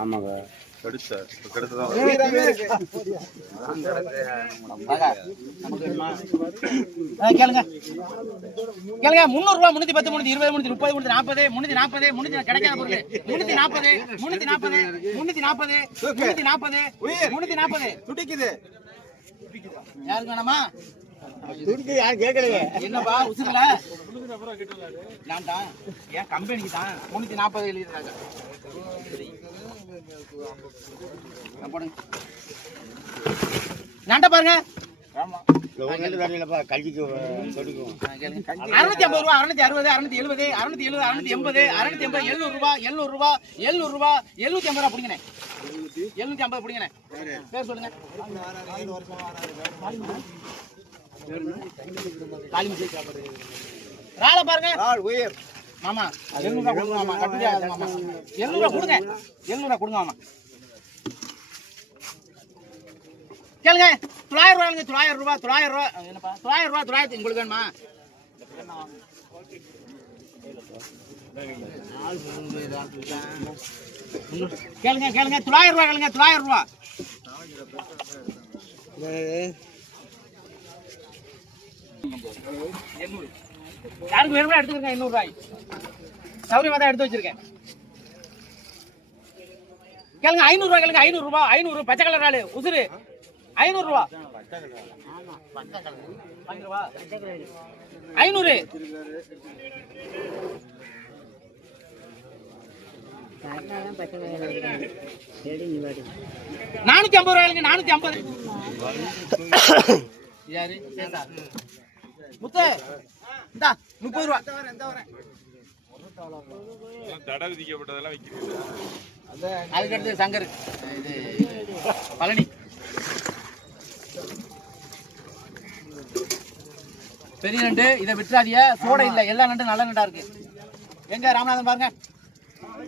ஆமாங்க. கேளுங்க. கேளுங்க. முந்நூறு ரூபாய் முன்னூத்தி பத்து முன்னூத்தி இருபது முன்னூத்தி முப்பது முன்னூத்தி நாற்பது முன்னூத்தி நாற்பது முன்னூத்தி கிடைக்காத பொருள். முன்னூத்தி நாற்பது முன்னூத்தி நாற்பது முன்னூத்தி நாற்பது முன்னூத்தி நாற்பது முன்னூத்தி நாற்பது துடிக்குது. யாருக்கு வேணாமா? துடிக்கு யாரும் கேட்கலையே. என்னப்பா உசுரல? நான் தான் ஏன் கம்பெனிக்கு தான். முன்னூத்தி நாற்பது எழுதிருக்காங்க நண்ட பாருங்க. அறுநூத்தி ஐம்பது ரூபா அறுநூத்தி அறுபது அறுநூத்தி எழுபது அறுநூத்தி எழுபது அறுநூத்தி எண்பது அறுநூத்தி எண்பது எழுநூறு எழுநூறு ரூபாய் எழுநூறு ரூபாய் எழுநூத்தி ஐம்பது ரூபா பிடிங்கண்ணே. எழுநூத்தி? ஐம்பது பிடிங்கண்ணே. பேர் சொல்லுங்க. ராளை பாருங்க. ஆள் உயிர். மாமா எழுநூறு ரூபா கொடுங்க மாமா. கட்டுப்படி ஆகாது மாமா. எழுநூறு ரூபா கொடுங்க. எழுநூறு ரூபா கொடுங்க மாமா. கேளுங்க. தொள்ளாயிரம் ரூபாய்ங்க தொள்ளாயிரம் ரூபாய் தொள்ளாயிரம் என்னப்பா? தொள்ளாயிரம் ரூபாய் தொள்ளாயிரத்தி உங்களுக்கு வேணுமா? கேளுங்க கேளுங்க. தொள்ளாயிரம் ரூபாய் கேளுங்க. தொள்ளாயிரம் எண்ணூறு யாருக்கு வேணுமோ எடுத்துக்கிறேன் எண்ணூறு ரூபாய் சௌரியமா தான் எடுத்து வச்சிருக்கேன். கேளுங்க ஐநூறு ரூபாய் கேளுங்க ஐநூறு ஐநூறு பச்சை கலர் ஆளு உசுரு ஐநூறு ரூபா ஐநூறு. நானூத்தி ஐம்பது ரூபாய்ங்க நானூத்தி ஐம்பது. யாரு? முத்து இந்தா முப்பது ரூபா தடை விதிக்கப்பட்டதெல்லாம் வைக்கிறீங்க. அதுக்கடுத்து சங்கர். இது பழனி. பெரிய நண்டு இதை விட்டுறாதீங்க சோடை இல்லை. எல்லா நண்டும் நல்ல நண்டா இருக்கு. எங்க ராமநாதன் பாருங்க.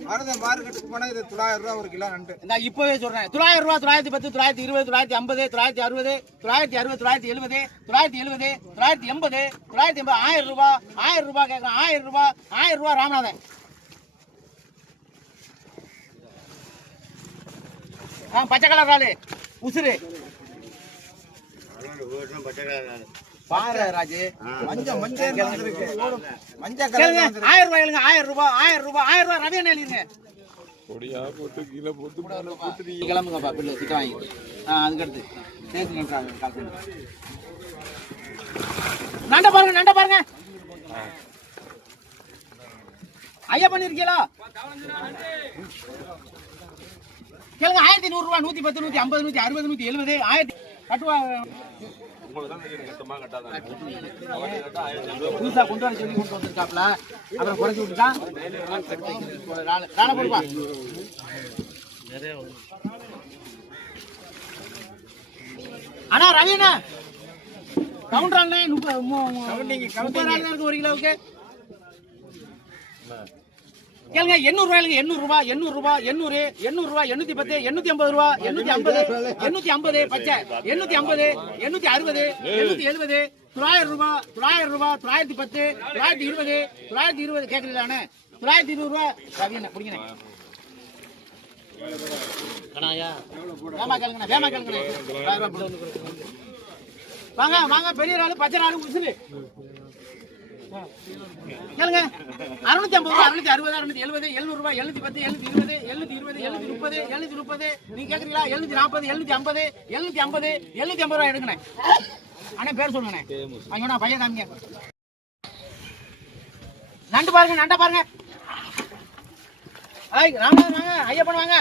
மருந்த மார்க்கெட்டுக்கு போனா இது தொள்ளாயிரம் ரூபா ஒரு கிலோ நண்டு. நான் இப்பவே சொல்றேன். தொள்ளாயிரம் ரூபா தொள்ளாயிரத்தி பத்து தொள்ளாயிரத்தி இருபது தொள்ளாயிரத்தி ஐம்பது தொள்ளாயிரத்தி அறுபது தொள்ளாயிரத்தி அறுபது தொள்ளாயிரத்தி எழுபது தொள்ளாயிரத்தி எழுபது தொள்ளாயிரத்தி எண்பது தொள்ளாயிரத்தி எண்பது ஆயிரம் ரூபாய் ஆயிரம் ரூபாய் கேட்கறேன் ஆயிரம் ரூபாய் ஆயிரம் ரூபாய் ராமநாதன். ஆ பச்சை கலர் ஆளு. உசுரு பாரு ராஜு. வந்திருக்கு மஞ்சள் கேளுங்க கலர் ஆயிரம் ரூபாய் கேளுங்க ஆயிரம் ரூபாய் ஆயிரம் ரூபாய் ஆயிரம் ரூபாய் ரவி என்ன எழுதிருங்க பொடியா போட்டு கீழே போட்டு திட்டம் வாங்கி ஆ அதுக்கடுத்து. சேர்த்து நின்றாங்க கால் பண்ணி. நண்ட பாருங்க நண்ட பாருங்க. ஐயா பண்ணிருக்கீங்களா? கேளுங்க ஆயிரத்தி நூறு ரூபாய் நூத்தி பத்து நூத்தி ஐம்பது நூத்தி அறுபது நூத்தி எழுபது ஆயிரத்தி கட்டுவா புதுசா கொண்டு வர சொல்லி கொண்டு வந்திருக்காப்ல. அப்புறம் குறைச்சி விட்டுட்டான் ராணை- ராணை போடுப்பா. அண்ணா ரவி அண்ணா கவுண்டர் அண்ணே முப்பது ஒரு கிலோவுக்கு. கேளுங்க எண்ணூறு ரூபாய்ங்க எண்ணூறு ரூபாய் எண்ணூறு ரூபாய் எண்ணூறு எண்ணூறு ரூபாய் எண்ணூத்தி பத்து எண்ணூத்தி ஐம்பது ரூபாய் எண்ணூத்தி ஐம்பது எண்ணூத்தி ஐம்பது பச்சை எண்ணூத்தி ஐம்பது எண்ணூத்தி அறுபது எண்ணூத்தி எழுபது தொள்ளாயிரம் ரூபாய் தொள்ளாயிரம் ரூபாய் தொள்ளாயிரத்தி பத்து தொள்ளாயிரத்தி இருபது தொள்ளாயிரத்தி இருபது கேட்கறீங்களாண்ணே தொள்ளாயிரத்தி இருபது ரூபாய். ரவி என்ன பிடிக்கிறேன் வேமா கேளுங்கண்ணா வேமா கேளுங்கண்ணே. தொள்ளாயிரம் ரூபாய் போடு. வாங்க வாங்க பெரிய ஆளு பச்சை ஆளு உசுலு கேளுங்க. அறுநூத்தி ஐம்பது ரூபா அறுநூத்தி அறுபது அறுநூத்தி எழுபது எழுநூறு ரூபாய் எழுநூத்தி பத்து எழுநூத்தி இருபது எழுநூத்தி இருபது எழுநூத்தி முப்பது எழுநூத்தி முப்பது. நீங்க கேக்குறீங்களா? எழுநூத்தி நாற்பது எழுநூத்தி ஐம்பது எழுநூத்தி ஐம்பது எழுநூத்தி ஐம்பது ரூபாய் எடுங்கண்ணே. அண்ணா பேர் சொல்லுங்கண்ணே. அங்கண்ணா பையன் காமிங்க. நண்டு பாருங்க நண்டா பாருங்க. ஐய் ராமநாதன் வாங்க ஐயப்பன் வாங்க.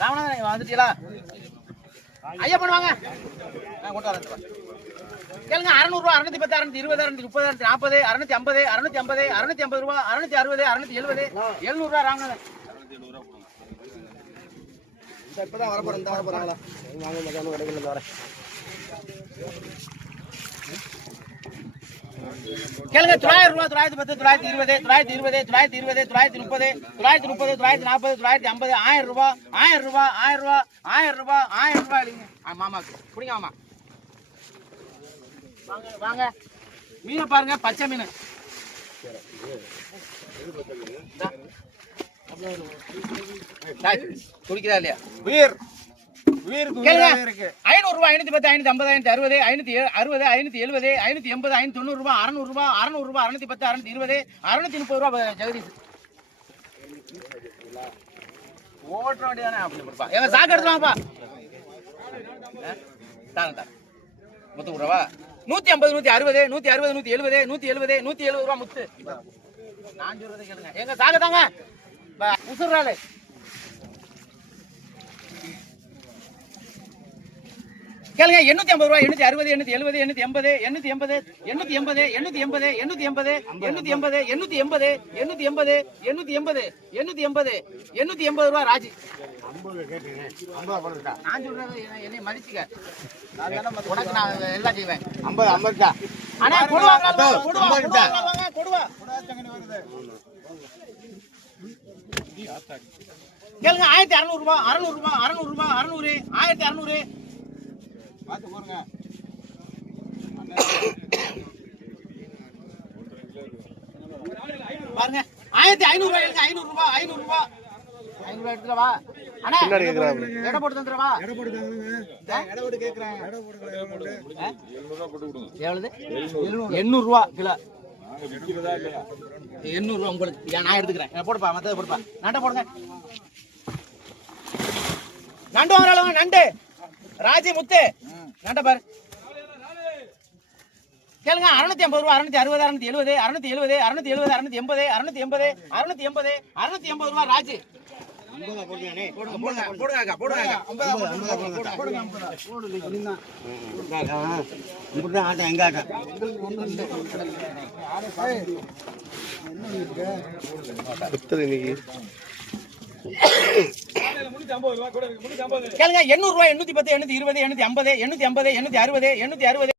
ராமநாதன் வந்துட்டீங்களா? ஐயா பண்ணுவாங்க. கேளுங்க அறுநூறுவா அறுநூத்தி பத்து அறுநூத்தி இருபது அறுநூத்தி முப்பது அறுநூத்தி நாற்பது அறுநூத்தி ஐம்பது அறுநூத்தி ஐம்பது அறுநூத்தி ஐம்பது ரூபா அறுநூத்தி அறுபது அறுநூத்தி எழுபது எழுநூறுவா வாங்க இப்பதான் வரப்போறேன் வரப்போறாங்களா? வாங்க வரேன். கேளுங்க தொள்ளாயிரம் ரூபாய் தொள்ளாயிரத்தி பத்து தொள்ளாயிரத்தி இருபது தொள்ளாயிரத்தி இருபது தொள்ளாயிரத்தி இருபது தொள்ளாயிரத்தி முப்பது தொள்ளாயிரத்தி முப்பது தொள்ளாயிரத்தி நாற்பது தொள்ளாயிரத்தி ஐம்பது ஆயிரம் ரூபாய் ஆயிரம் ரூபாய் ஆயிரம் ரூபாய் ஆயிரம் ரூபாய் ஆயிரம் ரூபாய் இல்லைங்க. ஆ, மாமாக்கு பிடிங்க மாமா. வாங்க வாங்க. மீனை பாருங்க பச்சை மீன். குடிக்கிறா இல்லையா? உயிர். ஐநூறு ரூபாய் ஐநூத்தி பத்து ஐநூத்தி அறுபது ஐநூத்தி அறுபது ஐநூத்தி எழுபது ஐநூத்தி எண்பது ஐநூத்தி தொண்ணூறு ரூபாய் அறுநூறு ரூபாய் அறுநூறு ரூபாய் அறுநூத்தி பத்து அறுநூத்தி இருபது அறுநூத்தி முப்பது ரூபாய் ஜெகதீஷ். ஓட்டுற வேண்டியதானே அப்படி கொடுப்பா எங்க சாக்கு எடுத்துவாங்கப்பா தாங்க தாங்க முத்து விடுறவா நூத்தி ஐம்பது நூத்தி அறுபது நூத்தி அறுபது நூத்தி எழுபது நூத்தி எழுபது நூத்தி எழுபது ரூபா முத்து. நான் சொல்றதை கேளுங்க. எங்க சாக தாங்க. உசுறாளு கேளுங்க எண்ணூத்தி ஐம்பது ரூபாய் எண்ணூத்தி அறுபது எண்ணூத்தி எழுபது எண்ணூத்தி எண்பது எண்ணூத்தி எண்பது எண்ணூத்தி எண்பது எண்ணூத்தி எண்பது எண்ணூத்தி எண்பது எண்ணூத்தி எண்பது எண்ணூத்தி எண்பது எண்ணூத்தி எண்பது எண்ணூத்தி எண்பது எண்ணூத்தி எண்பது எண்ணூத்தி எண்பது ரூபாய் ராஜி நான் சொல்றது என்னை- என்னை மதிச்சுக்க உனக்கு நான் எல்லாம் செய்வேன் ஐம்பது ஐம்பதுடா ஆனா கொடுவா. கொடுவா கொடுவா கேளுங்க ஆயிரத்தி அறுநூறு ரூபாய் அறுநூறு ரூபாய் அறுநூறு ரூபாய் அறுநூறு ஆயிரத்தி அறுநூறு பார்த்து போருங்க. பாருங்க. ஆயிரத்தி ஐநூறு ரூபாய் ஐநூறு ரூபாய் ஐநூறு ரூபாய். ஐநூறு ரூபாய் எடுத்துடவா அண்ணா எடை போட்டு தந்துடவா? எடை போட்டு தாங்க எடை போட்டு கேட்குறேன் எடை போட்டு எவ்வளவு? எண்ணூறு ரூபா கிலோ. எண்ணூறு ரூபா உங்களுக்கு. நான் எடுத்துக்கிறேன். போடுப்பா மத்தத போடுப்பா. நண்டை போடுங்க. நண்டு வாங்குறாளுங்க நண்டு. ராஜி முத்து. நண்டை பாரு. கேளுங்க அறுநூத்தி ஐம்பது ரூபா அறுநூத்தி அறுபது அறுநூத்தி எழுபது அறுநூத்தி எழுபது அறுநூத்தி எழுபது அறுநூத்தி எண்பது அறுநூத்தி எண்பது அறுநூத்தி எண்பது அறுநூத்தி எண்பது ரூபா ராஜி. ஐம்பதா கேளுங்க எண்ணூறு ரூபாய் எண்ணூத்தி பத்து எண்ணூத்தி இருபது எண்ணூத்தி ஐம்பது எண்ணூத்தி ஐம்பது எண்ணூத்தி அறுபது எண்ணூத்தி அறுபது